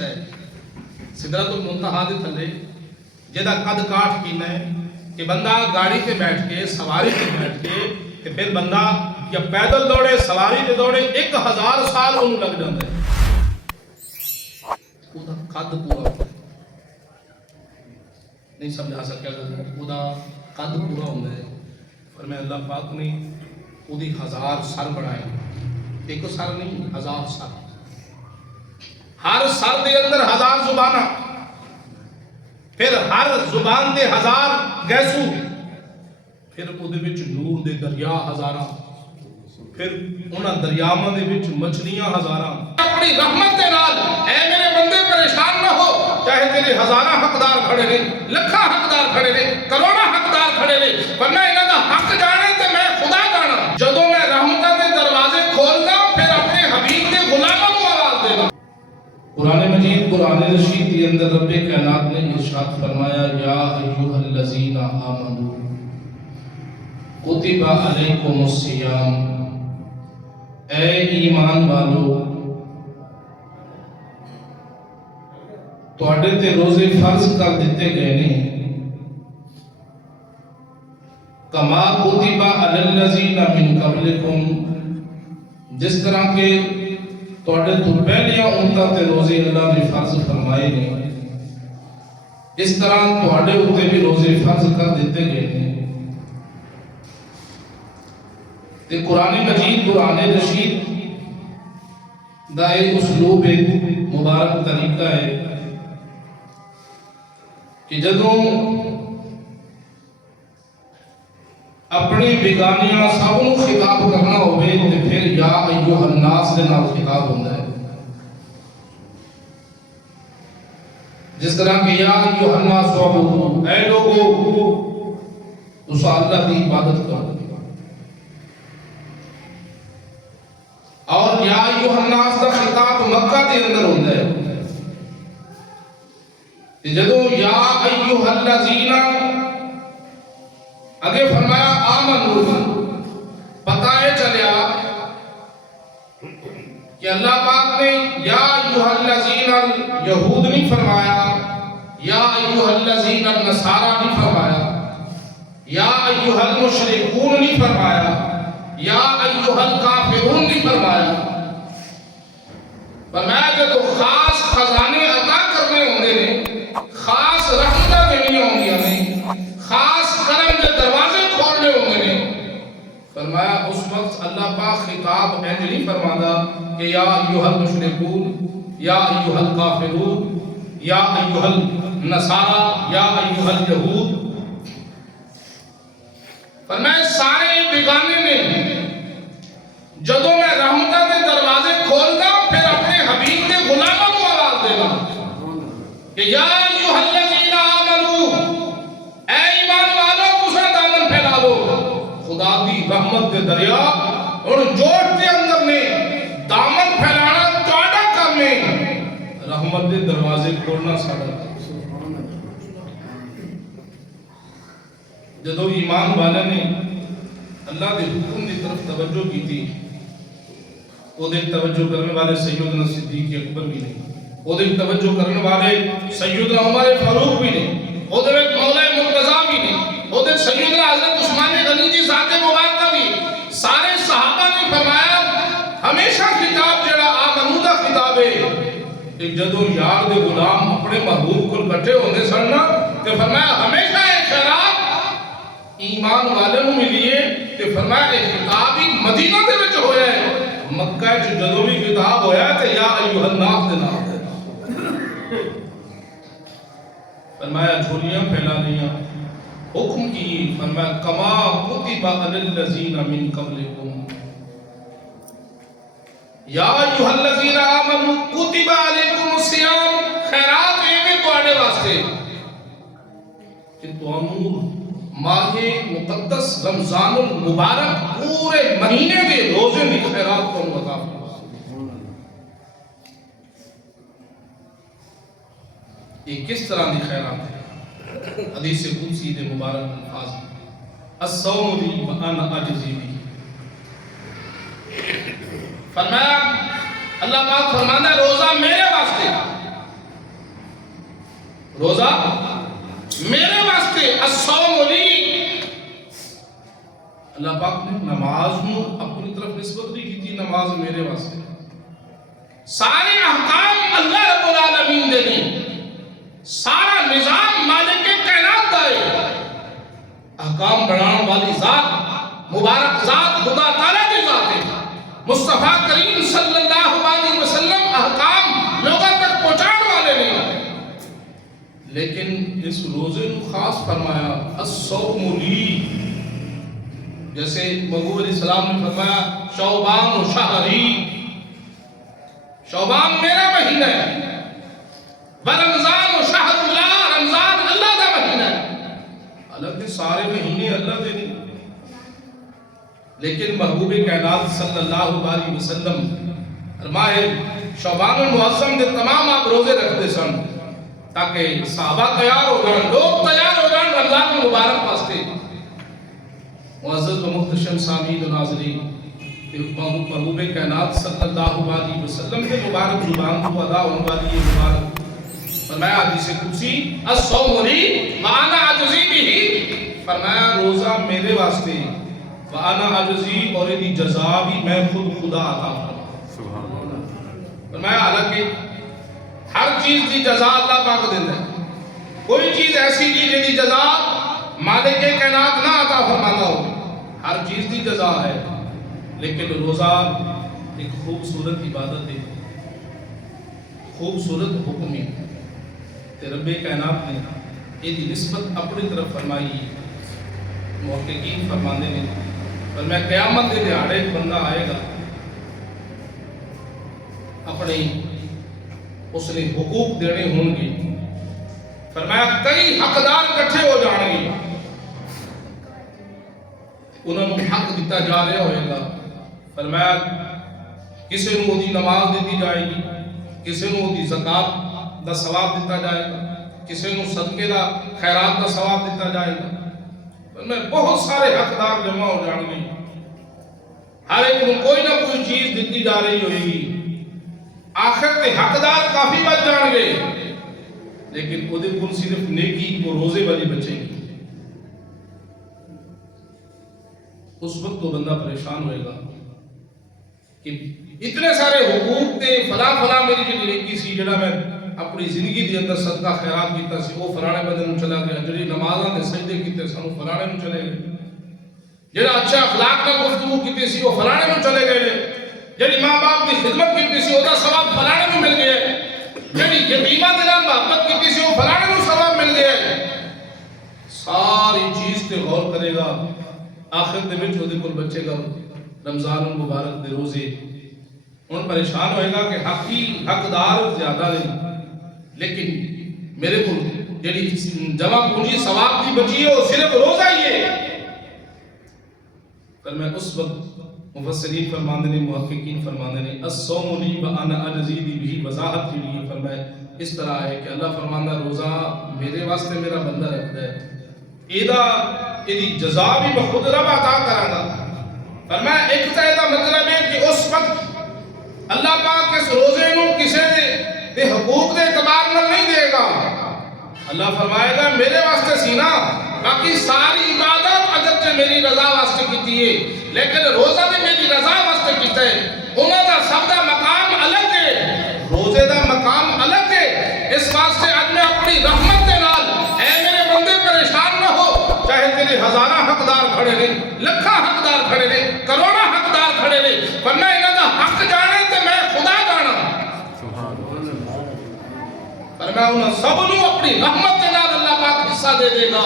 شے سدرت المنتہا دے تھلے جدا قد کاٹ کینا ہے کہ بندہ گاڑی تے بیٹھ کے سواری تے بیٹھ کے تے پھر بندہ یا پیدل دوڑے سواری تے دوڑے 1000 سال انہوں لگ جاندے وہ دا قد پورا نہیں سمجھا سکیا وہ دا قد پورا ہوندہ ہے فرمایا اللہ پاک نے وہ دی 1000 سر بڑھائے ایک سر نہیں 1000 سر ہر سر دے اندر 1000 زبانہ پھر ہر زبان دے 1000 گیسو پھر وہ دے وچ نور دے دریا 1000 پھر انہاں دریاواں دے وچ مچھلیاں 1000 اپنی رحمت دے نال اے میرے بندے پریشان نہ ہو چاہے تیرے 1000 حقدار کھڑے نے لکھاں حقدار کھڑے نے کروڑاں حقدار کھڑے نے پر میں انہاں دا حق جانے تے میں خدا جانا جدوں میں رحمتاں دے دروازے کھولدا پھر اپنے حبیب دے غلاماں نوں آواز دینا قرآن مجید قرآن رشید کے اندر رب کائنات نے ارشاد فرمایا یا ایھا الذین آمنوا کتب علیکم الصیام اے ایمان والو تواڈے تے روزے فرض کر دیتے گئے نے کما کتب علی الذین من قبلکم جس طرح کہ تواڈے تو پہلیاں امتاں تے روزے اللہ نے فرض فرمائے نے اس طرح تواڈے اوتے بھی روزے فرض کر دیتے گئے نے تے قرآن مجید قرآن رشید دا ایک اسلوب ایک مبارک طریقہ ہے کہ جدوں اپنی بیگانیاں سب نوں خطاب کرنا ہوئے تے پھر یا ایھا الناس دے نال خطاب ہوندا ہے جس طرح کہ یا ایھا الناس اعبدوا اے لوگو اس اللہ کی عبادت کرو اور یا ایھا الناس دا خطاب مکہ دے اندر ہوندا ہے کہ جدوں یا ایھا الذین اگے فرمایا آمنو پتہ ہے چلیا کہ اللہ پاک نے یا ایھا الذین یہود نہیں فرمایا یا ایھا الذین النصارى نہیں فرمایا یا ایھا المشرکون نہیں فرمایا یا ایھا الکافرون نہیں فرمایا فرمایا کہ تو خاص خزانے عطا کرنے ہوندے نے خاص رحمتاں دینی ہوندیاں نے خاص کرم دے دروازے کھولنے ہوندے نے فرمایا اس وقت اللہ پاک خطاب انج نہیں فرماتا کہ یا ایھا المشرکون یا ایھا الکافرون یا ایھا النصارى یا ایھا الیہود فرمایا سارے بیگانے نے جدوں میں رحمتاں دے دروازے کھولدا پھر اپنے حبیب دے غلاماں نوں آواز دینا کہ یا ایھا الذین آمنوا اے ایمان والو تساں دامن پھیلا لو خدا دی رحمت دے دریا ہن جوش دے اندر نے دامن پھیلانا تہاڈا کام ہے رحمت دے دروازے کھولنا ساڈا جدوں ایمان والے نے اللہ دے حکم دی طرف توجہ کی تھی وہ دے توجہ کرنے والے سیدنا صدیق اکبر بھی نہیں وہ دے توجہ کرنے والے سیدنا عمر فاروق بھی نہیں وہ دے مولا مرتضیٰ بھی نہیں وہ دے سیدنا حضرت عثمان غنی جی ذات مبارکہ بھی سارے صحابہ نے فرمایا ہمیشہ خطاب جڑا آمنو دا خطاب ہے کہ جدوں یار دے غلام اپنے محبوب کو کٹھے ہوندے سن نا تے فرمایا ہمیشہ یہ خیرات ایمان والے نوں ملیے تے فرمایا یہ خطاب ہی مدینہ دے وچ ہویا ہے مکہ وچ جدوں بھی خطاب ہویا تے یا ایھا الناس دے نام ہے فرمایا جھولیاں پھیلا لیاں حکم کی فرمایا کما کتب علی الذین من قبلکم یا ایھا الذین آمنوا کتب علیکم الصیام خیرات ایویں تواڈے واسطے کہ تانوں ماہ مقدس رمضان المبارک پورے مہینے کے روزے کی خیرات کو عطا فرمائے یہ کس طرح کی خیرات ہے حدیث قدسی دے مبارک الفاظ الصوم لی وانا اجزی بی فرمایا اللہ پاک فرماتا ہے روزہ میرے واسطے روزہ میرے واسطے، الصوم لی، اللہ پاک نے نماز کو اپنی طرف نسبت نہیں کی تھی، نماز میرے واسطے، سارے احکام اللہ رب العالمین دے دی، سارا نظام مالک کائنات دا ہے، احکام بنانے والی ذات مبارک ذات خدا تعالیٰ کی ذات ہے، مصطفیٰ کریم صلی اللہ علیہ وسلم احکام لوگوں تک پہنچانے والے نہیں، لیکن اس روزے کو خاص فرمایا الصوم لی، جیسے محبوب علیہ السلام نے فرمایا شعبان و شہری، شعبان میرا مہینہ ہے، رمضان و شہر اللہ، رمضان اللہ کا مہینہ ہے، حالانکہ سارے مہینے اللہ دے نہیں، لیکن محبوب کائنات صلی اللہ علیہ وسلم فرمائے شعبان المعظم کے تمام آپ روزے رکھتے سن تاکہ صحابہ تیار ہو جائیں، لوگ تیار ہو جائیں رمضان مبارک واسطے۔ معزز و محتشم سامعین و ناظرین، محبوب کائنات صلی اللہ علیہ وسلم کے مبارک زبان کو ادا ہونے والی یہ مبارک فرمایا حدیث قدسی الصوم لی وانا اجزی بہ، فرمایا روزہ میرے واسطے، وانا اجزی، اور یہ جزا بھی میں خود خدا عطا فرمایا، فرمایا حالانکہ ہر چیز کی جزا اللہ پاک دیتا ہے، کوئی چیز ایسی نہیں جن کی جزا مالک کائنات نہ عطا فرماتا ہو، ہر چیز کی جزا ہے، لیکن روزہ ایک خوبصورت عبادت ہے، خوبصورت حکم ہے، رب کائنات نے یہ نسبت اپنی طرف فرمائی، محققین فرمانے نے فرمایا قیامت کے دہاڑے ایک بندہ آئے گا، اپنے اس نے حقوق دینے ہوں گے، فرمایا کئی حقدار کٹھے ہو جان گے، انہوں نے حق دیتا جا رہا ہوئے گا، فرمایا کسی نے وہ دی نماز دیتی جائے گی، کسی نے وہ دی زکاة دا ثواب دیتا جائے گا، کسی نے صدقے دا خیرات دا ثواب دیتا جائے گا، فرمایا بہت سارے حقدار جمع ہو جان گے، ہر ایک کو کوئی نہ کوئی چیز دیتی جا رہی ہوئے گی، آخر کے حقدار کافی بچ جان گے، لیکن وہ دے کن صرف نیکی کو روزے والی بچے گی، اس وقت تو بندہ پریشان ہوئے گا کہ اتنے سارے حقوق تے فلاں فلاں میری جو نیکی سی جڑا میں اپنی زندگی دی اندر صدقہ خیرات کیتا سی وہ فلانے بندے نوں چلا گیا، جڑی نمازاں دے سجدے کیتے سن وہ فلانے نوں چلے گئے، جڑا اچھا اخلاق نال گفتگو کیتی سی وہ فلانے نوں چلے گئے، جڑی ماں باپ دی خدمت کیتی سی اودا ثواب فلانے نوں مل گیا، جڑی یتیماں دے نال محبت کیتی سی وہ فلانے نوں ثواب مل گیا، ساری چیز تے غور کرے گا، آخر دے وچ اودے کول بچے گا رمضان المبارک دے روزے، ان پریشان ہوئے گا کہ حقدار زیادہ نہیں، لیکن میرے کو جڑی جمع پونجی ثواب کی بچی ہے وہ صرف روزہ ہی ہے، پر میں اس وقت مفسرین فرماندے نے، محققین فرماندے نے الصوم لی وانا اجزی بہ، وضاحت کے لیے فرمائے اس طرح ہے کہ اللہ فرماندا روزہ میرے واسطے میرا بندہ رکھتا ہے، ایدی جزا بھی میں خود رب عطا کراں گا، فرمایا ایک تا ایدا مطلب ہے کہ اس وقت اللہ پاک اس روزے نوں کسے دے حقوق دے اعتبار نال نہیں دے گا، اللہ فرمائے گا میرے واسطے سی نا، باقی ساری عبادت اگرچہ میری رضا واسطے کیتی ہے لیکن روزہ بھی میری رضا واسطے کیتا ہے، انہاں دا سب دا مقام الگ ہے، روزے دا مقام الگ ہے، اس واسطے اج میں اپنی رحمت دے نال اے میرے بندے پریشان نہ ہو، چاہے تیرے ہزاراں حقدار کھڑے نے، لکھاں حقدار کھڑے نے، کروڑاں حقدار کھڑے نے، پر میں انہاں دا حق جانے تے میں خدا جانا، پر میں انہاں سب نوں اپنی رحمت دے نال اللہ پاک حصہ دے دے گا،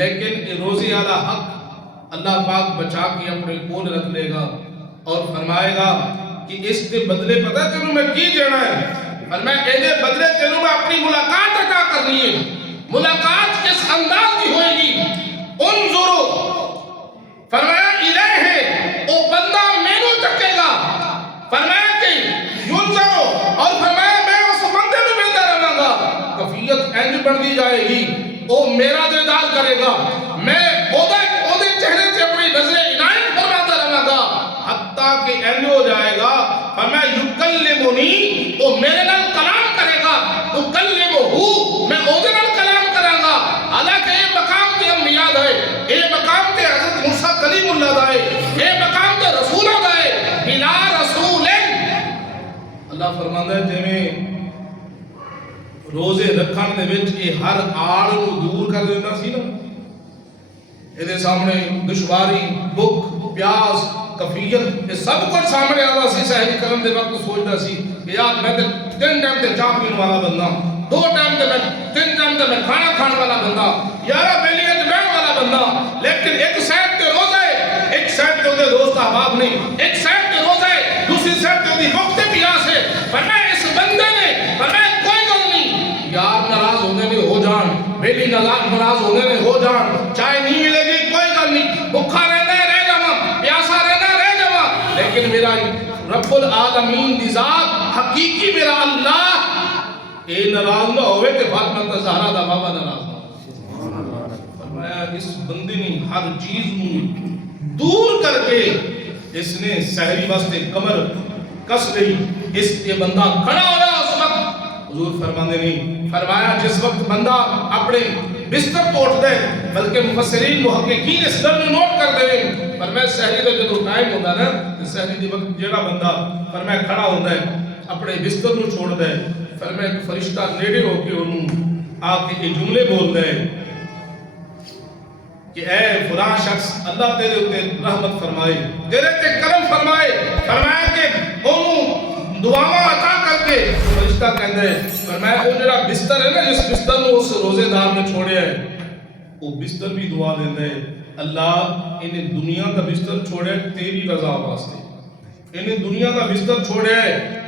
لیکن روزی والا حق اللہ پاک بچا کے اپنے کول رکھ لے گا اور فرمائے گا کہ اس کے بدلے پتہ تینوں میں کی دینا ہے، اور میں اے بدلے تینوں میں اپنی ملاقات عطا کرنی ہے، ملاقات کس انداز کی ہوئے گی، انظرو فرمایا الیہ، او بندہ مینوں تکے گا، فرمایا کہ ینظرو، اور فرمایا میں اس بندے نوں ملتا رہاں گا، کفیت انج بن دی جائے گی، او میرا دیدار کرے گا، میں اودے چہرے سے اپنی نظر عنایت فرماتا رہاں گا، حتیٰ کہ انج ہو جائے گا، فرمایا یکلمنی، او میرے نال کلام کرے گا، اکلمہ، میں اللہ دائے اے مقام تے رسولہ دائے بلا رسول اللہ فرماندا ہے جویں روزے رکھن دے وچ یہ ہر آڑ نو دور کر دیندا سی نا، یہ سامنے دشواری، بھوک، پیاس، کفیت یہ سب کچھ سامنے آتا سی۔ سحری کرن دے وقت سوچدا سی کہ یار میں تے 3 ٹائم تے چاہ پین والا بندہ، 2 ٹائم تے میں 3 ٹائم تے میں کھانا کھان والا بندہ، 11 بیلیاں تے بہن والا بندہ، لیکن ایک سائڈ تے روزہ ہے، ایک سائڈ تے اودے دوست احباب نہیں، ایک سائڈ تے روزہ ہے، دوسری سائڈ تے اودی بھوک تے پیاس ہے۔ فرمایا اس بندے نے فرمایا کوئی گل نہیں، یار ناراض ہونے میں ہو جان، بیلی ناراض ہونے میں ہو جان، چائے نہیں ملے گی کوئی گل نہیں، بھوکا رہنا ہے رہ جاواں، پیاسا رہنا ہے رہ جاواں، لیکن میرا رب العالمین دی ذات حقیقی میرا اللہ اے ناراض نہ ہوئے کہ فاطمہ زہرا دا بابا ناراض نہ ہو۔ فرمایا اس بندے نے ہر چیز کو دور کر کے اس نے سحری واسطے کمر کس گئی، اس یہ بندہ کھڑا ہو رہا اس وقت حضور فرمانے نہیں فرمایا جس وقت بندہ اپنے بستر تو اٹھ دے، بلکہ مفسرین محققین اس در نوٹ کر دے، فرمایا سحری دا جو ٹائم ہوتا نا سحری دی وقت جیڑا بندہ فرمایا کھڑا ہوتا ہے اپنے بستر نو چھوڑ دے، فرمایا ایک فرشتہ نیڑے ہو کے انہوں آ کے یہ جملے بول دے کہ اے فلاں شخص اللہ تیرے اوتے رحمت فرمائے، تیرے تے کرم فرمائے، فرمایا کہ انہوں دعاواں عطا کر کے فرشتہ کہندے فرمایا وہ جڑا بستر ہے نا جس بستر نو اس روزے دار نے چھوڑیا ہے وہ بستر بھی دعا دیندے اللہ انہیں دنیا کا بستر چھوڑے تیری رضا واسطے، انہیں دنیا کا بستر چھوڑے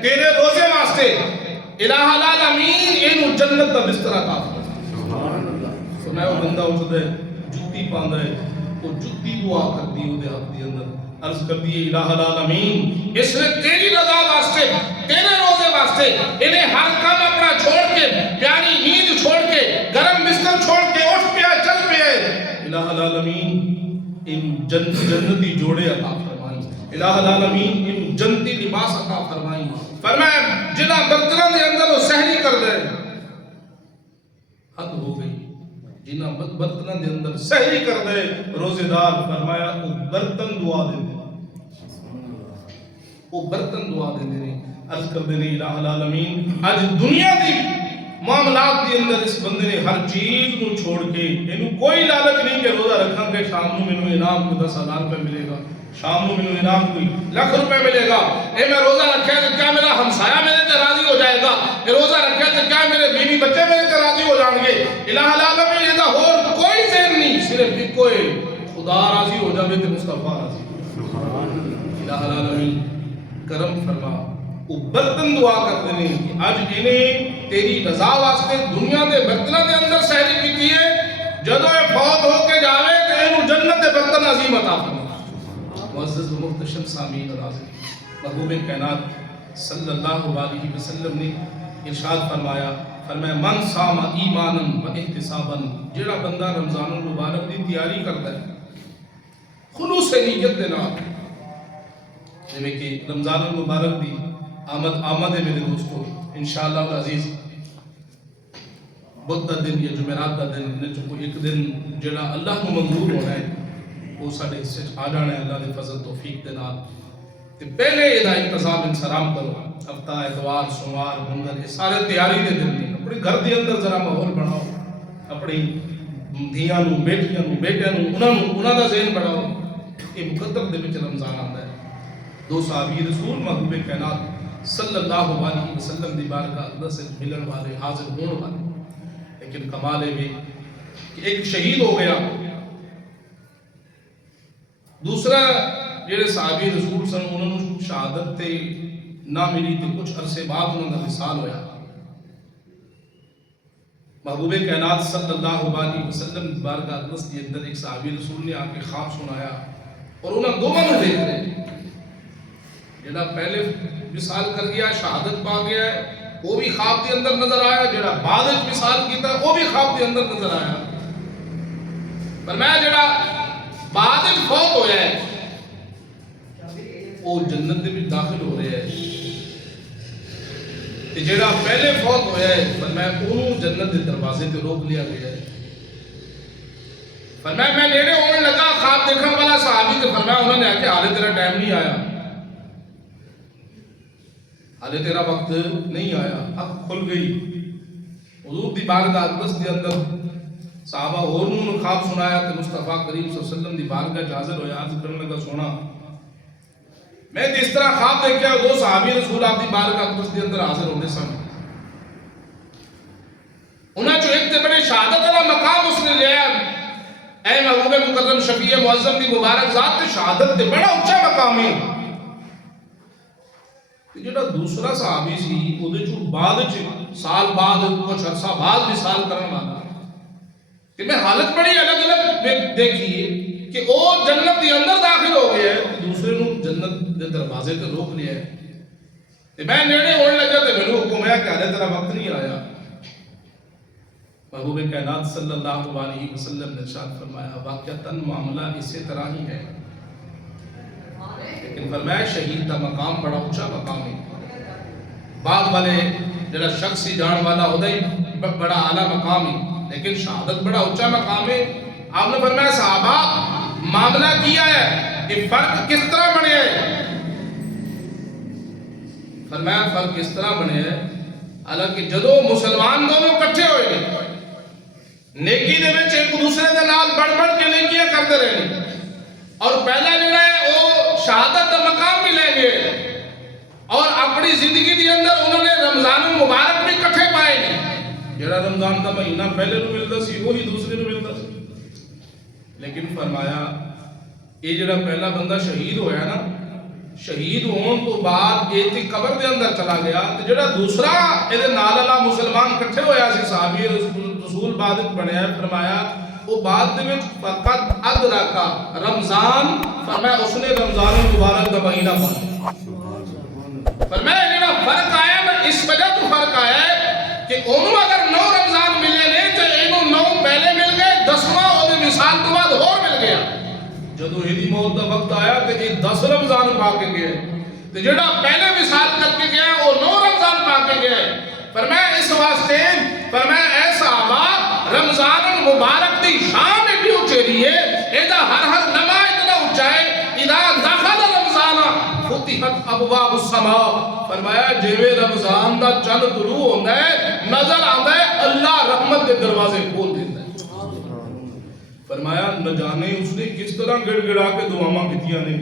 تیرے روزے واسطے، الہ العالمین انہوں جنت کا بستر عطا فرمائے۔ فرمایا وہ بندہ اٹھ دے جُتی پاندہ ہے وہ جُتی دعا کر دی وہ دے حق دی اندر عرض کر دیئے الہ العالمین اس نے تیری رضا واسطے تیرے روزے واسطے انہیں ہر کام اپنا چھوڑ کے پیاری نیند چھوڑ کے گرم بستر چھوڑ کے اٹھ پیا چل پیا الہ العالمین ان جنتی جوڑے عطا فرمائیں، الہ العالمین ان جنتی لباس عطا فرمائیں۔ فرمایا جنہ برتنوں دے اندر وہ سحری کر دے حد ہو گئی، جنہ برتنوں دے اندر سحری کر دے روزے دار فرمایا وہ برتن دعا دے دے، وہ برتن دعا دے دے عرض کر دے الہ العالمین آج دنیا دی معاملات دی اندر اس بندے نے ہر چیز کو چھوڑ کے انہوں کوئی لالچ نہیں کہ روزہ رکھاں کے شام نو میں انعام کو 10,000 روپے ملے گا، شام نو میں انعام کوئی لاکھ روپے ملے گا، اے میں روزہ رکھے تو کیا میرا ہمسایہ میرے تے راضی ہو جائے گا، اے روزہ رکھے تو کیا میرے بیوی بچے میرے تے راضی ہو جائیں گے، الہ العالمین یہ اور کوئی ذہن نہیں، صرف ایک کوئی خدا راضی ہو جائے تے مصطفیٰ راضی الہ العالمین کرم فرما۔ وہ برتن دعا کرتے ہیں کہ آج انہیں تیری رضا واسطے دنیا دے برتنوں دے اندر سحری کیتی ہے، جدو یہ فوت ہو کے جاوے تو انہوں جنت دے برتن عظیم عطا فرما۔ معزز و محتشم سامعین ناظرین، محبوب کائنات صلی اللہ علیہ وسلم نے ارشاد فرمایا من صام ایمانا و احتسابا، جڑا بندہ رمضان المبارک دی تیاری کرتا ہے خلوص نیت دے نال، جویں کہ رمضان المبارک دی آمد ہے میرے دوستو انشاءاللہ العزیز بدھ دا دن یا جمعرات دا دن جو ایک دن جڑا اللہ کو منظور ہونا ہے وہ ساڑھے حصے آ جانا ہے اللہ نے فضل توفیق دے نال، تے پہلے یہ دا انتظام انسلام کرو، ہفتہ اتوار سوموار منگل یہ سارے تیاری دے دن نے اپنے گھر دے اندر ذرا ماحول بناؤ، اپنی دھیاں نو بیٹیاں نو بیٹیاں نو انہاں دا ذہن بناؤ، یہ مقدر دے وچ رمضان آندا ہے۔ دو صحابی رسول محبوب کائنات صلی اللہ علیہ وسلم دی بارگاہ اللہ سے ملن والے حاضر ہون والے، لیکن کمال ہے کہ ایک شہید ہو گیا، دوسرا جڑے صحابی رسول سن انہوں نے شہادت تے نہ ملی تے کچھ عرصے بعد انہوں نے وصال ہویا۔ محبوب کائنات صلی اللہ علیہ وسلم دی بارگاہ اللہ کے اندر ایک صحابی رسول نے آ کے خواب سنایا اور انہوں دونوں نے دیکھ رہے جڑا پہلے مثال کر گیا شہادت پا گیا ہے وہ بھی خواب کے اندر نظر آیا، جڑا بعد مثال کیتا ہے وہ بھی خواب کے اندر نظر آیا، پر میں جڑا بعد فوت ہویا ہے وہ جنت میں داخل ہو رہے ہیں، جڑا پہلے فوت ہویا ہے فرمایا انہوں جنت کے دروازے تے روک لیا گیا ہے۔ فرمایا میں نیڑے ہونے لگا خواب دیکھنے والا صحابی سے فرمایا انہوں نے کہ حالے تیرا ٹائم نہیں آیا، حالے تیرا وقت نہیں آیا، اب کھل گئی۔ حضور دی بارگاہ اقدس دے اندر صحابہ اور نوں خواب سنایا کہ مصطفیٰ کریم صلی اللہ علیہ وسلم دی بارگاہ حاضر ہویا، عرض کرنے لگا سونا میں اس طرح خواب دیکھا، دو صحابی رسول آپ دی بارگاہ اقدس دے اندر حاضر ہونے سن، انہاں جو ایک تے بڑے شہادت والا مقام اس نے لیا، اے محبوب مکرم شفیع معظم دی مبارک ذات تے شہادت تے بڑا اونچا مقام ہے۔ جڑا دوسرا صحابی سی اودے چوں بعد سال بعد کچھ عرصہ بعد وصال کرن والا کہ میں حالت بڑی الگ الگ دیکھی ہے کہ وہ جنت کے اندر داخل ہو گیا ہے، دوسرے نو جنت دے دروازے تے روک لیا ہے، تے میں نیڑے ہونے لگا تے مینوں حکم ہے کہ حالے تیرا وقت نہیں آیا۔ محبوب کائنات صلی اللہ علیہ وسلم نے ارشاد فرمایا واقعتاً معاملہ اسی طرح ہی ہے، لیکن فرمایا شہید کا مقام بڑا اونچا مقام ہے، بعد والے جڑا شخص ہی جان والا ہوتا ہی بڑا اعلیٰ مقام ہے، لیکن شہادت بڑا اونچا مقام ہے۔ آپ نے فرمایا صحابہ معاملہ کیا ہے کہ فرق کس طرح بنے ہے؟ فرمایا فرق کس طرح بنے ہے، حالانکہ جدو مسلمان دونوں کٹھے ہوئے گئے نیکی دے وچ ایک دوسرے دے نال بڑھ بڑھ کے نیکیاں کرتے رہے، اور پہلا جڑا ہے وہ شہادت کا مقام بھی لے گئے، اور اپنی زندگی دے اندر انہوں نے رمضان المبارک بھی کٹھے پائے گئے، جڑا رمضان کا مہینہ پہلے نو ملتا سی وہی دوسرے نو ملتا سی، لیکن فرمایا یہ جڑا پہلا بندہ شہید ہویا نا، شہید ہون تو بعد یہ تے قبر دے اندر چلا گیا، تے جڑا دوسرا اے نال والا مسلمان کٹھے ہویا سی صحابی رسول بعد بنیا، فرمایا وہ بعد دے وچ فقط ادرکا رمضان، فرمایا اس نے رمضان المبارک کا مہینہ پایا۔ فرمایا جڑا فرق آیا نا اس وجہ تو فرق آیا ہے کہ انہوں اگر 9 رمضان ملے نے تو انہوں 9 پہلے مل گئے، 10واں وہ مثال تو بعد اور مل گیا، جدو ہی موت کا وقت آیا تو یہ 10 رمضان پا کے گئے، تو جڑا پہلے مثال کر کے گیا وہ 9 رمضان پا کے گئے۔ فرمایا اس واسطے فرمایا اے صحابہ رمضان المبارک دی شان اتنی اونچی ہے، ایدہ ہر لمحہ اتنا اونچا ہے، اذا دخل رمضان فتحت ابواب السماء، فرمایا جیوے رمضان دا چند طلوع ہوتا ہے نظر آتا ہے اللہ رحمت دے دروازے کھول دیتا ہے۔ فرمایا نہ جانے اس نے کس طرح گڑ گڑا کے دعاواں کیتیاں نے،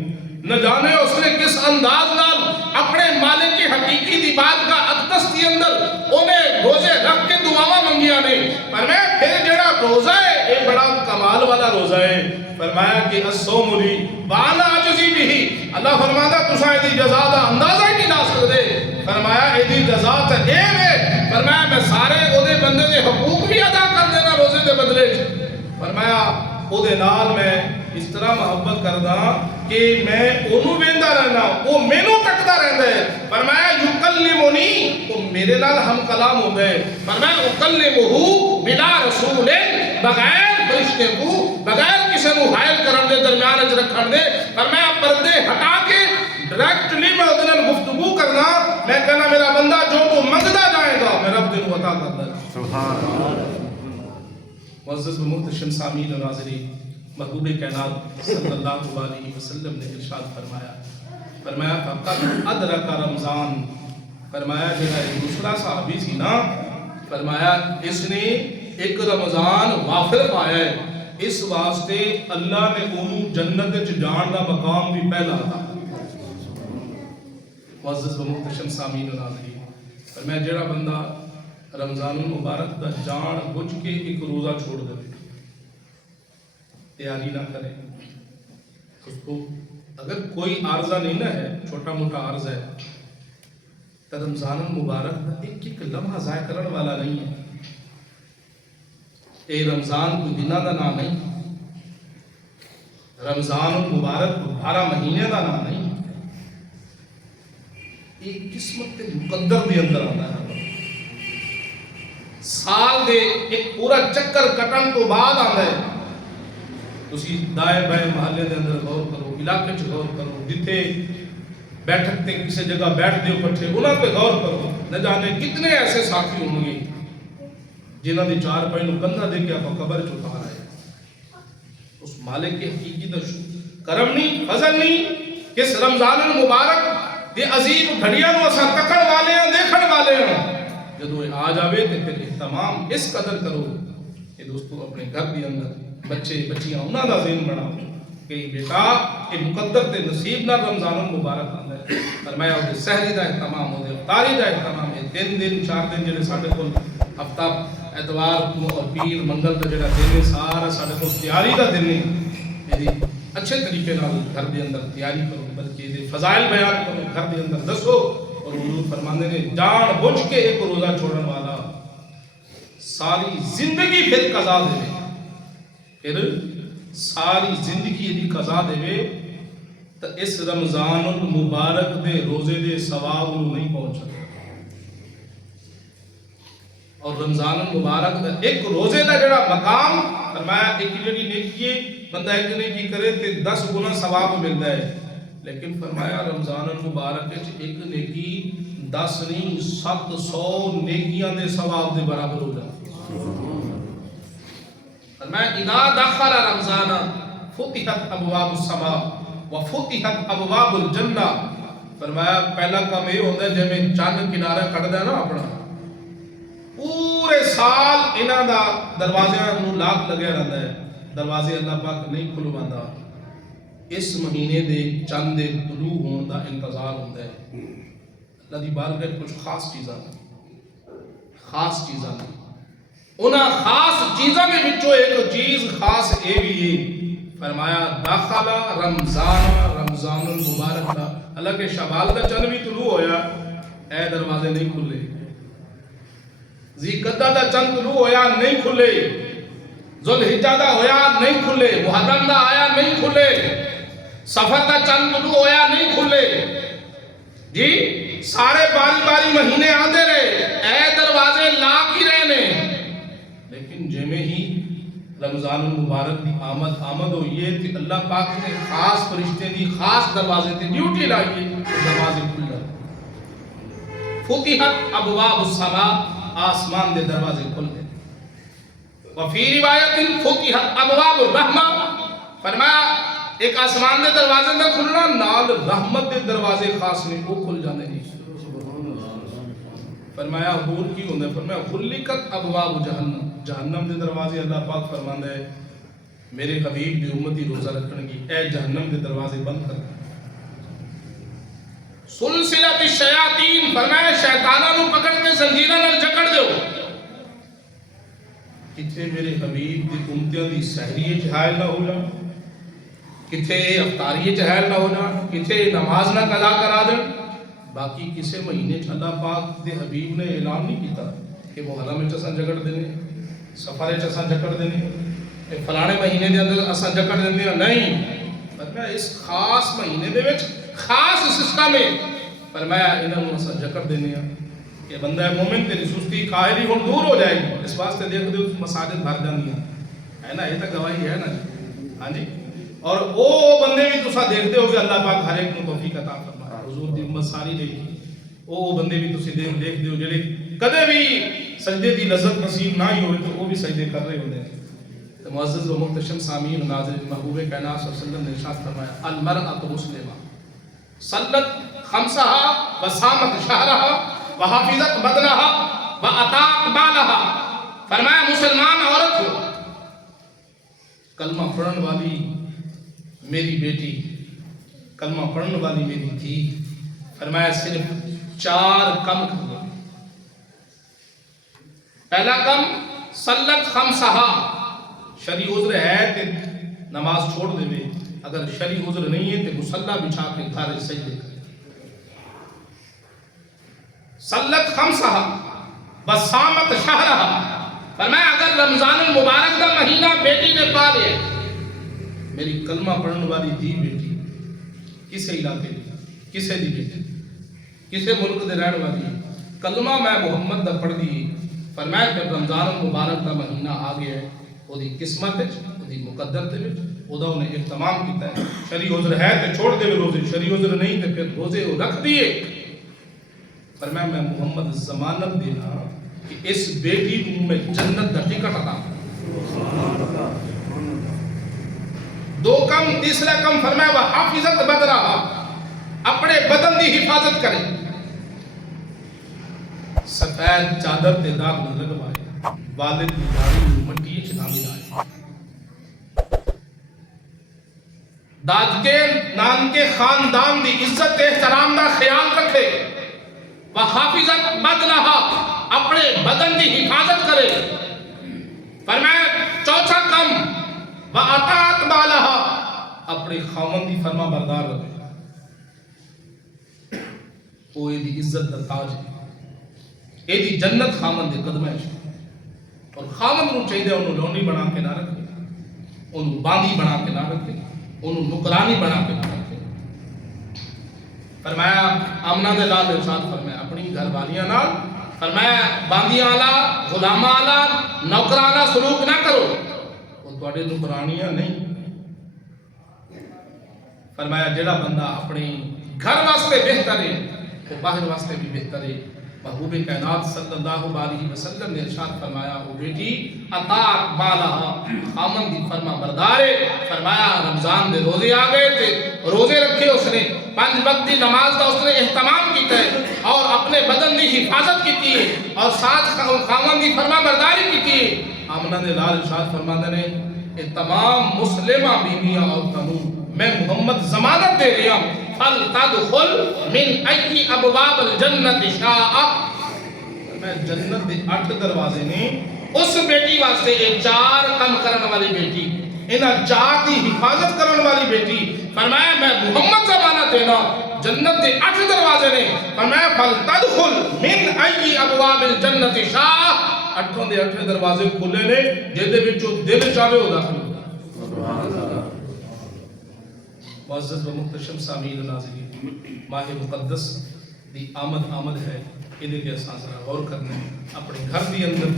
نہ جانے اس نے کس انداز نال اپنے مالک کی حقیقی دی بات کا اقدس دی اندر انہیں روزے رکھ کے دعاواں منگیاں نے۔ فرمایا پھر جڑا روزہ ہے یہ بڑا کمال والا روزہ ہے، فرمایا کہ الصوم لی وانا اجزی بہ، اللہ فرماتا تساں دی جزا دا اندازہ ہی نہیں لا سکدے، فرمایا اے دی جزا تے اے ہے، فرمایا میں سارے او دے بندے دے حقوق بھی ادا کر دینا روزے دے بدلے وچ، فرمایا او دے نال میں اس طرح محبت کردا کہ میں انہوں ویندا رہنا، وہ مینوں تکدا رہندا ہے، فرمایا یکلمنی، وہ میرے نال ہم کلام ہوتا ہے، فرمایا اکلمہ بلا رسول، بغیر فرشتے کو بغیر کسی نو حائل کرن دے درمیان وچ رکھن دے، فرمایا پردے ہٹا کے ڈائریکٹلی میں اودے نال گفتگو کرنا، میں کہنا میرا بندہ جو تو منگدا جائے گا میں رب تینوں عطا کردا ہے۔ سبحان اللہ۔ معزز و محتشم سامعین و ناظرین، محبوب کائنات صلی اللہ علیہ وسلم نے ارشاد فرمایا، فرمایا فقط ادرک رمضان، فرمایا جڑا دوسرا صحابی سی نا، فرمایا اس نے ایک رمضان وافر پایا ہے، اس واسطے اللہ نے انہوں جنت وچ جان دا مقام بھی پہلا تھا۔ معزز و محتشم سامعین و ناظرین، فرمایا جڑا بندہ رمضان المبارک دا جان بجھ کے ایک روزہ چھوڑ دے، تیاری نہ کرے، اس کو اگر کوئی عارضہ نہیں نہ ہے، چھوٹا موٹا عارض ہے، تو رمضان المبارک دا ایک لمحہ ضائع کرنے والا نہیں ہے۔ اے رمضان کوئی دنہ دا نام نہیں، رمضان المبارک 12 مہینے دا نام نہیں، ایک قسمت کے مقدر دے اندر آتا ہے، سال دے ایک پورا چکر کٹن تو بعد آتا ہے۔ تسی دائیں بائیں محلے دے اندر غور کرو، علاقے چ غور کرو، جتھے بیٹھک تے کسی جگہ بیٹھ دیو کٹھے انہاں پہ غور کرو، نہ جانے کتنے ایسے ساتھی ہوں گے جنہاں دی 4 پہنوں کندھا دے کے آپ قبر چ اتار آئے، اس مالک کے حقیقی دا کرم نہیں فضل نہیں کہ اس رمضان المبارک دے عظیم گھڑیاں نو اساں تکڑ والے ہیں دیکھن والے ہیں جدو آ جاوے تے پھر اہتمام اس قدر کرو کہ دوستو اپنے گھر دی اندر بچے بچیاں انہاں دا ذہن بناؤ کہ بیٹا کہ مقدر تے نصیب نہ رمضان المبارک آندا ہے فرمایا او سحری دا اہتمام او افطاری دا اہتمام ہے 3 دن 4 دن جڑے ساڈے کول ہفتہ اتوار اور پیر منگل دا جڑا دن ہے سارا ساڈے کول تیاری دا دن ہے میری اچھے طریقے نال گھر دے اندر تیاری کرو بلکہ دے فضائل بیان کرو گھر دے اندر دسو اور حضور فرماندے نے جان بوجھ کے ایک روزہ چھوڑن والا ساری زندگی پھر قضا دے پھر ساری زندگی دی قضا دے تو اس رمضان المبارک دے روزے دے ثواب نہیں پہنچ سکتا اور رمضان المبارک دا ایک روزے دا جڑا مقام فرمایا ایک جڑی نیکی ہے بندہ ایک نیکی کرے تے 10 گنا ثواب ملتا ہے لیکن فرمایا رمضان المبارک ایک نیکی 10 نہیں 700 نیکیاں دے ثواب دے برابر ہو جاتی فرمایا اذا دخل رمضان فتحت ابواب السماء وفتحت ابواب الجنہ فرمایا پہلا کام یہ ہوتا ہے جب میں چاند کنارہ کٹ دے نا اپنا پورے سال انہاں دا دروازے نو لاک لگے رہندا ہے دروازے اللہ پاک نہیں کھلواندا اس مہینے دے چند دے طلوع ہون دا انتظار ہوندا ہے اللہ دی بارگاہ کچھ خاص چیزاں انہاں خاص چیزاں میں وچوں ایک چیز خاص اے بھی ہے فرمایا داخل رمضان المبارک دا اللہ کے شوال دا چند بھی طلوع ہویا اے دروازے نہیں کھلے ذیقعدہ دا چند طلوع ہویا نہیں کھلے ذوالحجہ دا ہویا نہیں کھلے محرم دا آیا نہیں کھلے صفر دا چند طلوع ہویا نہیں کھلے جی سارے باری مہینے آندے رہے اے دروازے لاکھ ہی رہنے لیکن جمعہ ہی رمضان المبارک دی آمد ہوئی ہے کہ اللہ پاک نے خاص فرشتے دی خاص دروازے تے ڈیوٹی لائی دروازے کھل جاتے فتحت ابواب السماء آسمان دے دروازے کھل گئے وفی روایت فتحت ابواب الرحمہ فرمایا ایک آسمان دے دروازے دے کھلنا نال رحمت دے دروازے خاص نے وہ کھل جانے نہیں فرمایا حضور کی ہوندے فرمایا خلقت ابواب جہنم دے دروازے اللہ پاک فرماندا ہے میرے حبیب دی امتی روزہ رکھن گی اے جہنم دے دروازے بند کر سلسلۃ الشیاطین فرمایا شیطاناں نو پکڑ کے زنجیراں نال جکڑ دیو کتے میرے حبیب دی امتیاں دی سحری جہائل نہ ہو جان کتے افطاری جہائل نہ ہو جان کتے نماز نہ قضا کرا دیں باقی کسے مہینے اللہ پاک دے حبیب نے اعلان نہیں کیتا کہ وہ حرم وچ اساں جکڑ دینے سفر وچ اساں جکڑ دینے فلانے مہینے دے اندر اساں جکڑ دیندے ہیں نہیں فرمایا اس خاص مہینے دے وچ خاص سسٹم ہے فرمایا انہاں نوں اساں جکڑ دینے ہیں کہ بندہ مومن تیری سستی کاہلی ہن دور ہو جائے گی اس واسطے دیکھ دے مساجد بھر جاندیاں ہے نا یہ تو گواہی ہے نا ہاں جی اور وہ بندے بھی تساں دیکھتے ہو کہ اللہ پاک ہر ایک نوں توفیق عطا فرمائے حضور دی امت ساری دیکھی وہ بندے بھی تسی دیکھتے ہو جڑے کدے بھی سجدے دی لذت نصیب نہ ہی ہوئے تو وہ بھی سجدے کر رہے ہوندے ہیں تو معزز و محتشم سامعین ناظرین محبوب کائنات صلی اللہ علیہ وسلم نے ارشاد فرمایا المرأۃ مسلمہ صلت خمسها وصامت شہرها وحافظت بدنها واطاعت بالها فرمایا مسلمان عورت ہو کلمہ پڑھن والی میری بیٹی کلمہ پڑھن والی میری تھی فرمایا صرف 4 کم کر دو پہلا کم صلت خمسہا شرعی عذر ہے کہ نماز چھوڑ دے اگر شرعی عذر نہیں ہے تو مصلی بچھا کے گھر سجدے کرے صلت خمسہا وصامت شہرہا فرمایا اگر رمضان المبارک کا مہینہ بیٹی نے پا لیا میری کلمہ پڑھنے والی دی بیٹی کسے علاقے دی کسے دی بیٹی کسے ملک دے رہن والی کلمہ میں محمد دا پڑھ دی فرمایا کہ رمضان المبارک کا مہینہ آ گیا ہے وہ دی قسمت ہے وہ دی مقدر تے وہ دا انہیں اہتمام کیتا ہے شرعی عذر ہے تے چھوڑ دے روزے شرعی عذر نہیں تے پھر روزے رکھ دیے فرمایا میں محمد ضمانت دینا کہ اس بیٹی کو میں جنت دا ٹکٹ عطا دو کم تیسرا کم فرمایا وہ حافظت بدرا اپنے بدن دی حفاظت کرے سفید چادر تے داغ نہ لگوائے والد دی داڑھی مٹی چنامی لائے داد کے نام کے خاندان دی عزت احترام دا خیال رکھے وہ حافظت بدنہا اپنے بدن دی حفاظت کرے فرمایا چوتھا کم وہ اطاعت بالہا اپنے خاوند دی فرما بردار رہے وہ یہ دی عزت دا تاج ہے یہ دی جنت خاوند دے قدمہ ہے اور خاوند نو چاہیے انہوں لونی بنا کے نہ رکھے انہوں باندھی بنا کے نہ رکھے انہوں نکرانی بنا کے نہ رکھے فرمایا آمنہ دے لال ارشاد فرمایا اپنی گھر والیاں نال فرمایا باندیاں آلا غلامہ آلا نوکرانہ سلوک نہ کرو وہ توڑے نکرانیاں نہیں فرمایا جڑا بندہ اپنی گھر واسطے بہتر ہے وہ باہر واسطے بھی بہتر ہے محبوب کائنات صلی اللہ علیہ وسلم نے ارشاد فرمایا وہ بیٹی اطاعت بالہا خامن دی فرما بردارے فرمایا رمضان دے روزے آ گئے تھے روزے رکھے اس نے 5 وقت دی نماز کا اس نے اہتمام کیتا ہے اور اپنے بدن دی حفاظت کی ہے اور ساتھ خامن دی فرما برداری کی ہے آمنہ نے لال ارشاد فرمانے نے یہ تمام مسلمہ بیویاں اور قانون میں محمد ضمانت دے رہا ہوں فَلْتَدْخُلْ مِنْ اَيِّ أَبْوَابِ الْجَنَّةِ شَاءَ میں جنت دے 8 دروازے نے اس بیٹی واسطے ایک 4 کم کرن والی بیٹی انہاں 4 دی حفاظت کرن والی بیٹی فرمایا میں محمد ضمانت دینا جنت دے 8 دروازے نے فرمایا فَلْتَدْخُلْ مِنْ اَيِّ أَبْوَابِ الْجَنَّةِ شَاءَ 8 دے 8 دروازے کھلے نے جے دے وچوں دل چاہے ہو داخل ہوگا معزز و محتشم سامعین ناظرین ماہ مقدس دی آمد ہے انہیں کے اساس غور کرنا ہے اپنے گھر دی اندر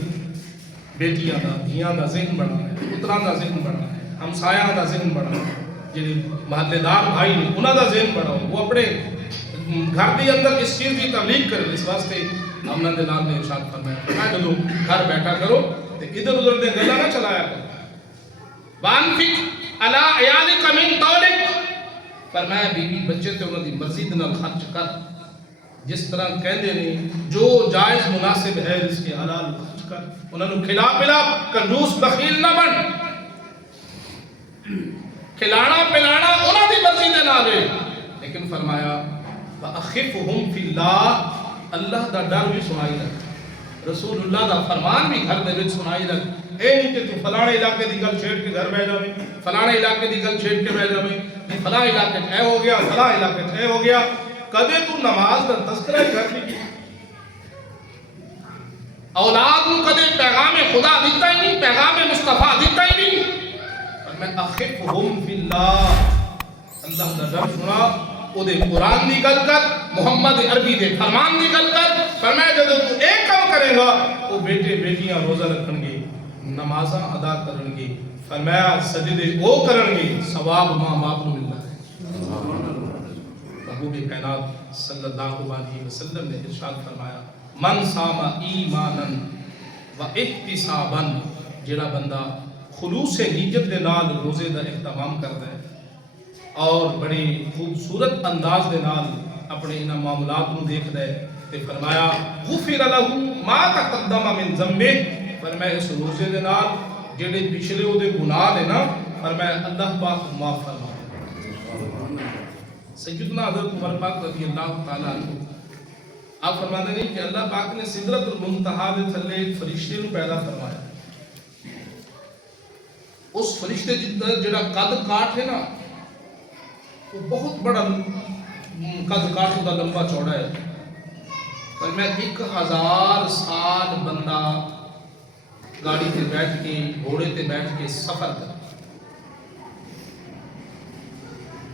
بیٹیاں دا دھیاں دا ذہن بڑھنا ہے پتراں دا ذہن بڑھنا ہے ہمسایاں دا ذہن بڑھنا ہے جنہیں محلے دار بھائی نے انہاں دا ذہن بڑھاؤ وہ اپنے گھر دی اندر اس چیز کی تبلیغ کرے اس واسطے آمنہ دے لال نے ارشاد فرمایا جدو گھر بیٹھا کرو تے ادھر ادھر دے گلا نہ چلایا کرو وانفق علی عیالک من طولک فرمایا بیوی بچے تے انہوں دی مرضی دے نال خرچ کر جس طرح کہندے نے جو جائز مناسب ہے اس کے حلال خرچ کر انہوں نے کھلا پلا کنجوس بخیل نہ بن کھلانا پلانا انہوں دی مرضی دے نال ہے لیکن فرمایا وَأَخِفْهُمْ فِي اللَّهِ اللہ دا ڈر بھی سنائی رکھ رسول اللہ دا فرمان بھی گھر دے وچ سنائی رکھ اے نہیں کہ تو فلانے علاقے دی گل چھیڑ کے گھر بیٹھ جاویں فلانے علاقے دی گل چھیڑ کے بیٹھ جاویں فلاں علاقے اے ہو گیا فلاں علاقے اے ہو گیا کدے تو نماز دا تذکرہ ہی گھر نہیں اولاد کو کدے پیغام خدا دیتا ہی نہیں پیغام مصطفیٰ دیتا ہی نہیں اور میں اخفہم فی اللہ اللہ دا ڈر سنا او دے قرآن دی گل کر محمد عربی دے فرمان دی گل کر فرمایا جب تو ایک کام کرے گا وہ بیٹے بیٹیاں روزہ رکھن گے نمازاں ادا کرن گے فرمایا سجدے او کرن گے ثواب ماں باپ نو ملتا ہے محبوب کائنات صلی اللہ علیہ وسلم نے ارشاد فرمایا من صام ایمانا و احتسابا جڑا بندہ خلوص نیت دے نال روزے دا اہتمام کردا ہے اور بڑی خوبصورت انداز دے نال اپنے انہاں معاملات نو دیکھدا ہے تے فرمایا غفر لہ ما تقدم من ذنبہ فرمایا اس روزے دے نال جڑے پچھلے او دے گناہ نے نا فرمایا اللہ پاک معاف فرمائے سیدنا حضرت عمر پاک رضی اللہ تعالیٰ عنہ آپ فرماتے ہیں کہ اللہ پاک نے سدرۃ المنتہا دے تھلے ایک فرشتے نو پیدا فرمایا اس فرشتے جڑا قد کاٹ ہے نا وہ بہت بڑا قد کاٹ ہوتا لمبا چوڑا ہے پر میں 1000 سال بندہ گاڑی تے بیٹھ کے گھوڑے تے بیٹھ کے سفر کر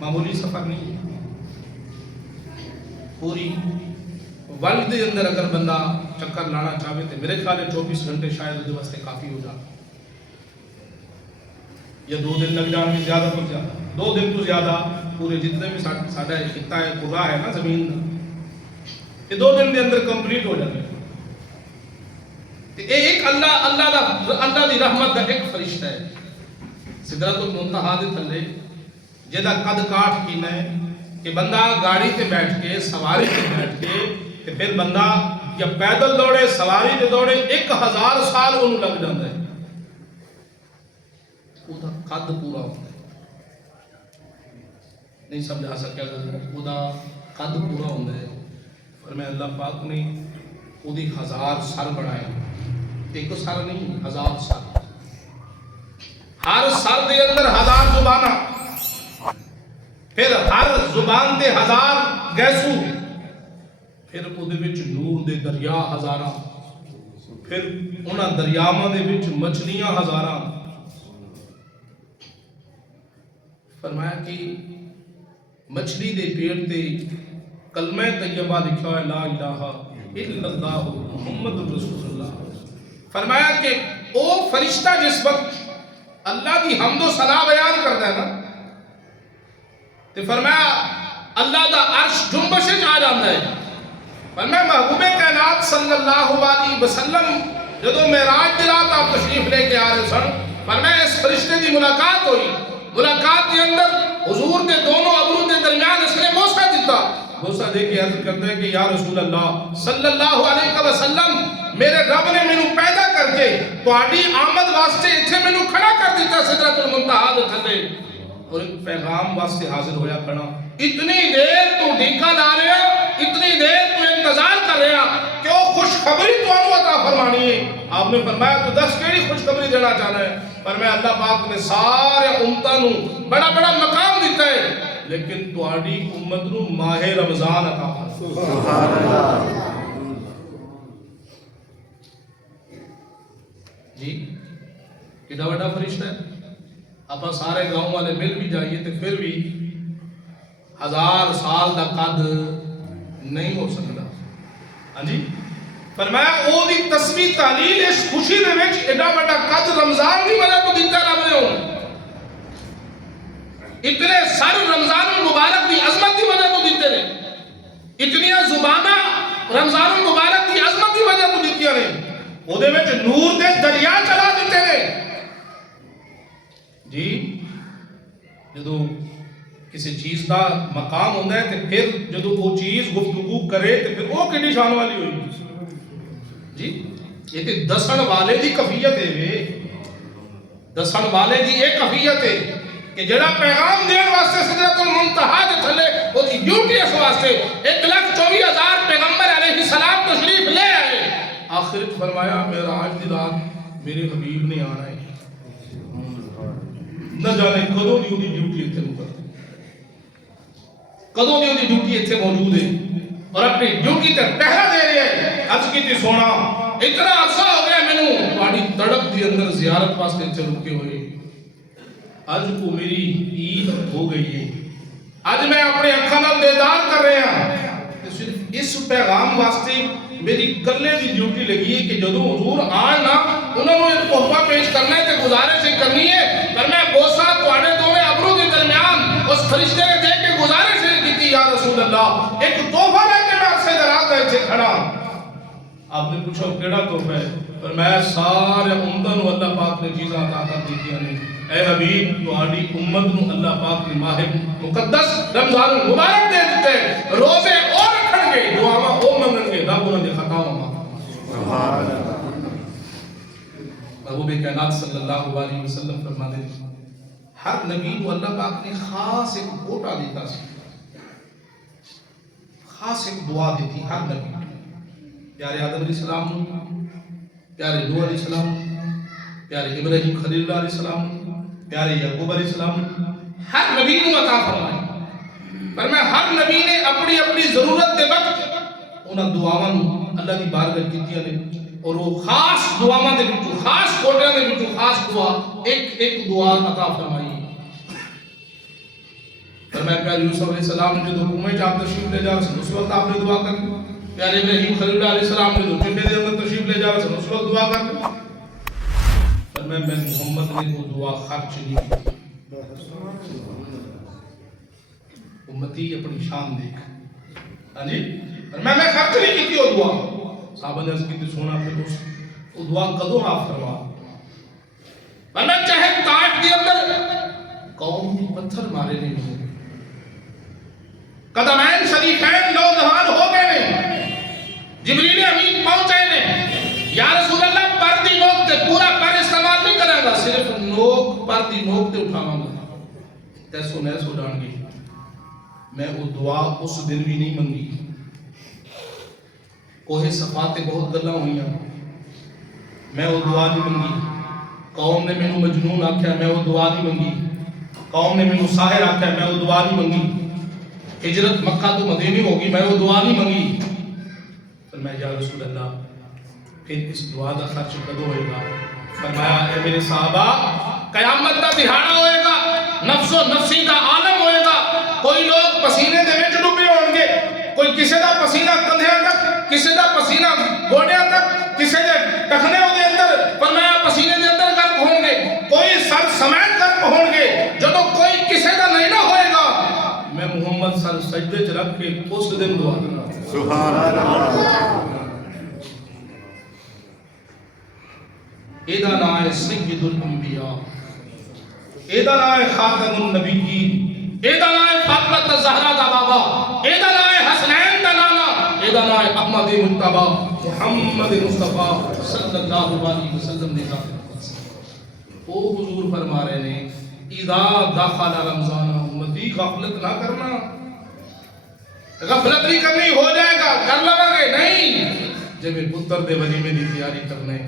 معمولی سفر نہیں ہے پوری ورلڈ دے اندر اگر بندہ چکر لانا چاہے تو میرے خیال 24 گھنٹے شاید اس واسطے کافی ہو جاتا یا 2 دن لگ جان بھی زیادہ تو زیادہ 2 دن تو زیادہ پورے جتنے بھی ساڈا خطہ ہے پورا ہے نا زمین یہ 2 دن دے اندر کمپلیٹ ہو جاتے ایک اللہ دی رحمت دا ایک فرشتہ ہے سدرت المنتہا دے تھلے جدا قد کاٹ کی ہے کہ بندہ گاڑی تے بیٹھ کے سواری تے بیٹھ کے تے پھر بندہ یا پیدل دوڑے سواری تے دوڑے 1000 سال انہوں لگ جاتا ہے وہ دا قد پورا ہوتا ہے نہیں سمجھا سکیا وہ دا قد پورا ہوتا ہے فرمایا اللہ پاک نے وہ دی 1000 سر بنائے ایک سر نہیں 1000 سر ہر سر دے اندر 1000 زبانہ پھر ہر زبان دے 1000 گیسو پھر وہ دے وچ نور دے دریا ہزاراں پھر انہاں دریاواں دے وچ مچھلیاں ہزاراں فرمایا کہ مچھلی دے پیٹ تے کلمہ طیبہ لکھا ہے لا الہ الا اللہ محمد رسول اللہ فرمایا کہ او فرشتہ جس وقت اللہ کی حمد و ثنا بیان کرتا ہے نا تو فرمایا اللہ دا عرش جنبش آ جاتا ہے فرمایا محبوب کائنات صلی اللہ علیہ وسلم جدو معراج دی رات آپ تشریف لے کے آ رہے سن فرمایا اس فرشتے دی ملاقات ہوئی ملاقات کے اندر حضور دے دونوں ابرو دے درمیان اس نے بوسہ دیتا بوسہ دے کے عرض کرتا ہے کہ یا رسول اللہ صلی اللہ علیہ وسلم میرے رب نے مینوں پیدا کر کے تہاڈی آمد واسطے ایتھے مینوں کھڑا کر دیتا سدرۃ المنتہا دے تھلے اور ایک پیغام واسطے حاضر ہویا کھڑا اتنی دیر تو ڈھیکا لا رہا اتنی دیر تو انتظار کر رہا کہ وہ خوشخبری تو عطا فرمانی ہے آپ نے فرمایا تو 10 کیڑی خوشخبری دینا چاہنا ہے فرمایا اللہ پاک نے سارے امتاں نو بڑا بڑا مقام دیتا ہے لیکن تہاڈی امت نو ماہ رمضان عطا فرمایا سبحان اللہ جی کتنا بڑا فرشتہ ہے آپ سارے گاؤں والے مل بھی جائیے تو پھر بھی 1000 سال دا قد نہیں ہو سکتا ہاں جی فرمایا او دی تسبیح تحلیل اس خوشی دے وچ ایڈا بڑا قد رمضان دی وجہ تو دیتا رب نے اتنے سر رمضان المبارک دی عظمت دی وجہ تو دیتے نے اتنی زبانہ رمضان المبارک دی عظمت دی وجہ تو دیتی نے او دے وچ نور دے دریا چلا دیتے نے جی جدو کسی چیز کا مقام ہوتا ہے تو پھر جدو وہ چیز گفتگو کرے تو پھر وہ کتنی شان والی ہوئی جی یہ تو دسن والے دی کفیت ہے دسن والے دی ایک کفیت ہے کہ جڑا پیغام دین واسطے سدرۃ المنتہا دے تھلے وہ دی ڈیوٹی اس واسطے 1,24,000 پیغمبر علیہ السلام تشریف لے آئے آخر فرمایا معراج دی رات میرے حبیب نے آنا ہے نہ جانے کدوں دی دی ڈیوٹی اتنے مقرر کدوں دی ڈیوٹی اتنے موجود ہے اور اپنی ڈیوٹی تے پہرا دے رہے ہیں اج کی سونا اتنا عرصہ ہو گیا مینوں تہاڈی تڑپ دی اندر زیارت واسطے تے رکے ہوئے اج کو میری عید ہو گئی ہے اج میں اپنے اکھاں نال دیدار کر رہا ہوں تے صرف اس پیغام واسطے میری کلے دی ڈیوٹی لگی ہے کہ جدوں حضور آن نا انہاں نوں ایک تحفہ پیش کرنا ہے تے گزارش کرنی ہے پر میں بوسا تواڈے دوویں ابرو دے درمیان اس فرشتے نے دے کے گزارش کی یا رسول اللہ ایک تحفہ لے کے میں آپ سے دراز ہے کھڑا آپ نے پوچھا کیڑا تحفہ ہے پر میں سارے امتاں نو اللہ پاک نے چیزاں عطا کیتیاں نے اے حبیب تہاڈی امت نو اللہ پاک نے ماہ مقدس رمضان مبارک دے دتے روزے اور رکھن گے دعاواں او منگن گے رب انہاں دے خطاواں معاف سبحان اللہ محبوب کائنات صلی اللہ علیہ وسلم فرماتے ہیں ہر نبی کو اللہ پاک نے خاص ایک کوٹا دیتا سی خاص ایک دعا دیتی ہر نبی پیارے آدم علیہ السلام پیارے نوح علیہ السلام پیارے ابراہیم خلیل اللہ علیہ السلام پیارے یعقوب علیہ السلام ہر نبی کو عطا فرمائی پر میں ہر نبی نے اپنی اپنی ضرورت دے وقت انہاں دعاواں اللہ کی بارگاہ کیتیاں نے اور وہ خاص دعاواں دے وچوں خاص کوٹیاں دے وچوں خاص دعا ایک دعا عطا فرمائی فرمایا پیارے یوسف علیہ السلام نے جو کنویں میں آپ تشریف لے جا رہے ہیں اس وقت آپ نے دعا کرنی پیارے ابراہیم خلیل اللہ علیہ السلام نے جو چنڈے دے اندر تشریف لے جا رہے ہیں اس وقت دعا کرنی فرمایا میں محمد نے وہ دعا خرچ نہیں کی امتی اپنی شان دیکھ ہاں جی فرمایا میں خرچ نہیں کی وہ دعا صحابہ نے عرض کی سونا پھر وہ دعا کدوں آپ فرما ورنہ چاہے طائف کے اندر قوم پتھر مارے نہیں ہوئے، قدمین شریفین نوجوان ہو گئے نے، جبریل امین پہنچے نے، یا رسول اللہ پر دی نوک تے پورا پر استعمال نہیں کرے گا، صرف نوک پر دی نوک تے اٹھاواں گا، تیسو نیسو جان گی میں وہ دعا اس دن بھی نہیں منگی، کوہ صفا تے بہت گلاں ہوئیاں، میں وہ دعا نہیں منگی، قوم نے مینوں مجنون آکھیا میں وہ دعا نہیں منگی، قوم نے مینوں ساحر آکھیا میں وہ دعا نہیں منگی، ہجرت مکہ تو مدینے ہوگی میں وہ دعا نہیں منگی، فرمایا یا رسول اللہ پھر اس دعا دا خرچ کدو ہوئے گا؟ فرمایا اے میرے صحابہ قیامت دا دہاڑا ہوئے گا، نفس و نفسی دا عالم ہوئے گا، کوئی لوگ پسینے دے وچ ڈوبے ہون گے، کوئی کسے دا پسینہ کندھیاں تک، کسے دا پسینہ گوڑیاں تک، کسے دے ٹخنے دے اندر فرمایا پسینے دے اندر غرق ہوں گے، کوئی سر سمیت غرق ہوں گے، جدو کوئی کسے دا نہیں نہ ہوئے گا میں محمد سر سجدے چ رکھ کے اس دن دعا کروں سبحان اللہ۔ ایدہ نائے سید الانبیاء، ایدہ نائے خاتم النبیین، ایدہ نائے فاطمہ الزہرا دا بابا، ایدہ نائے حسنین دا نانا، ایدہ نائے احمد مجتبی محمد مصطفیٰ صلی اللہ علیہ وسلم نے ذات او حضور فرما رہے ہیں اذا دخل رمضان امتی غفلت نہ کرنا، غفلت نہیں کرنی، ہو جائے گا کر لگا گے نہیں، جب پتر دے ولیمے دی تیاری کرنے،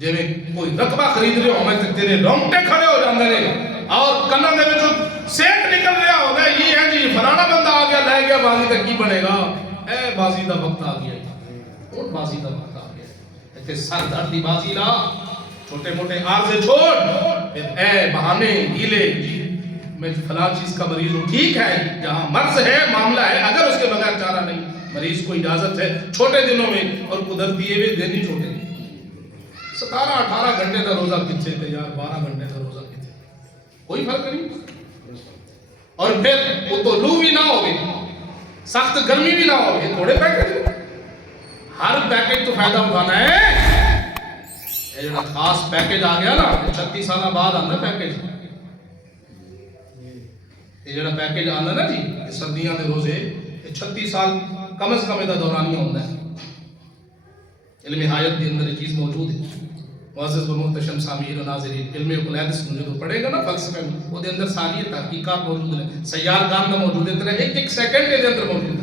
جب کوئی رقبہ خرید رہے ہو میں تیرے رونگٹے کھڑے ہو جاندے نے اور کناں دے وچوں سینٹ نکل رہا ہوتا ہے، یہ ہے جی فلانا بندہ آ گیا لے گیا بازی تے کی بنے گا، اے بازی دا وقت آ گیا، اور بازی دا وقت آ گیا، تے سر درد دی بازی لا، چھوٹے موٹے عارضے چھوڑ، پھر اے بہانے ہیلے میں فلاں چیز کا مریض ہوں، ٹھیک ہے جہاں مرض ہے معاملہ ہے، اگر اس کے بغیر چارہ نہیں، مریض کو اجازت ہے چھوٹے دنوں میں، اور قدرتی یہ بھی دن ہی چھوٹے 17-18 گھنٹے کا روزہ کتنے تھے یار، 12 گھنٹے کا روزہ کتنے، کوئی فرق نہیں، اور پھر وہ تو لو بھی نہ ہوگی، سخت گرمی بھی نہ ہوگی، تھوڑے پیکج، ہر پیکج تو فائدہ اٹھانا ہے، یہ جو خاص پیکج آ گیا نا 36 سالہ بعد آنا پیکج، یہ جو پیکج آنا نا جی سردیاں دے روزے 36 سال کم از کم دا دورانیہ ہوتا ہے، علم حیات کے اندر یہ چیز موجود ہے، معزز و محتشم سامعین و ناظرین، علم اقلیدس مجھے تو پڑھے گا نا فلسفے میں، وہ دے اندر ساری تحقیقات موجود ہیں، سیار کام کا موجود ہے، ایک ایک سیکنڈ کے اندر موجود ہے۔